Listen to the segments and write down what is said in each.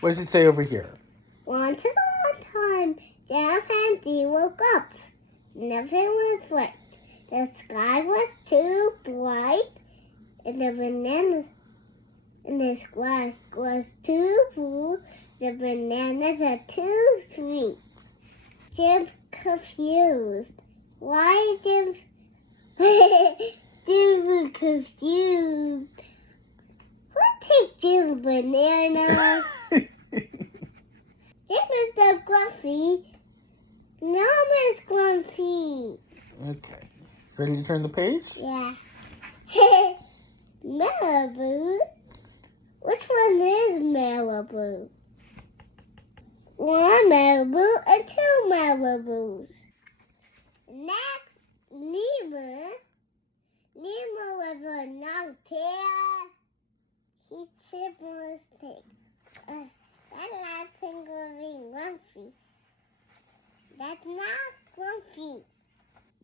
What does it say over here? Once upon a time, Jack and Dee woke up. Nothing was right. The sky was too bright, and the bananas in the sky was too blue. The bananas are too sweet. Jim confused. Why Jim? Jim was confused. Who takes Jim bananas? Jim is the grumpy. Norman's grumpy. Okay. Ready to turn the page? Yeah. Malibu? Which one is Malibu? One Malibu and two Malibus. Next, Lemur. Lemur was a long tail. He chipped a stick. That last thing will be grumpy. That's not grumpy.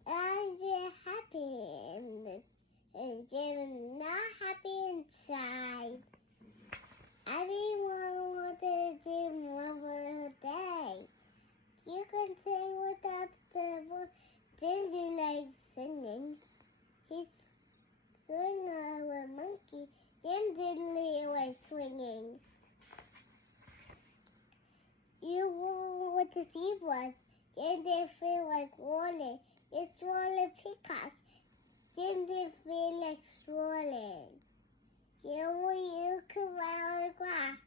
I'm just happy and Jim not happy inside. Everyone wanted Jim one more day. You can sing without the Ginger like singing. He's swinging with monkey. Jim diddly was swinging. You were with the sea was. Jim didn't feel like rolling. It's rolling peacock. Jim didn't feel like strolling. You could ride on the grass.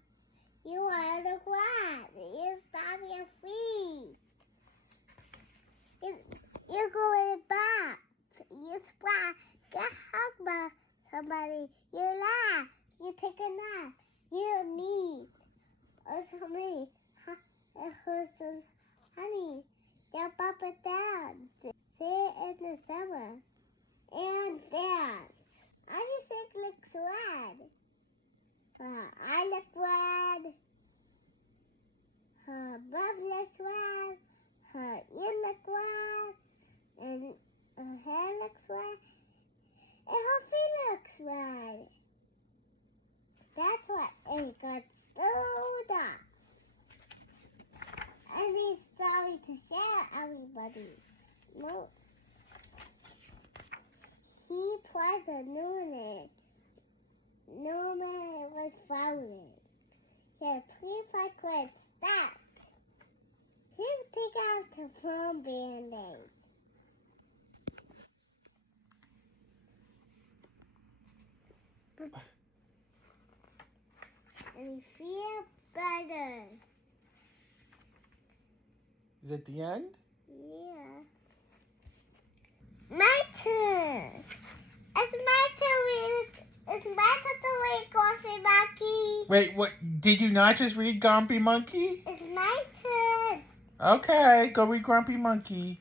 You are on the grass. You stop your feet. You go in the bath. You splash. Get hugged by somebody. You laugh. You take a nap. You meet. Or somebody. Honey. Jump up and down. Sit in the summer. And dance. I just think it looks red. I look red. Her butt looks red. Her ear looks red. And her hair looks red. And her feet looks red. That's why it got slowed up. And he's sorry to share everybody. No. He was a Norman. Norman was founded. He had 3 5 stop. He would take out the plum band-aids. And he feel better. Is it the end? Yeah. My turn. It's my turn to read Grumpy Monkey. Wait, what? Did you not just read Grumpy Monkey? It's my turn. Okay, go read Grumpy Monkey.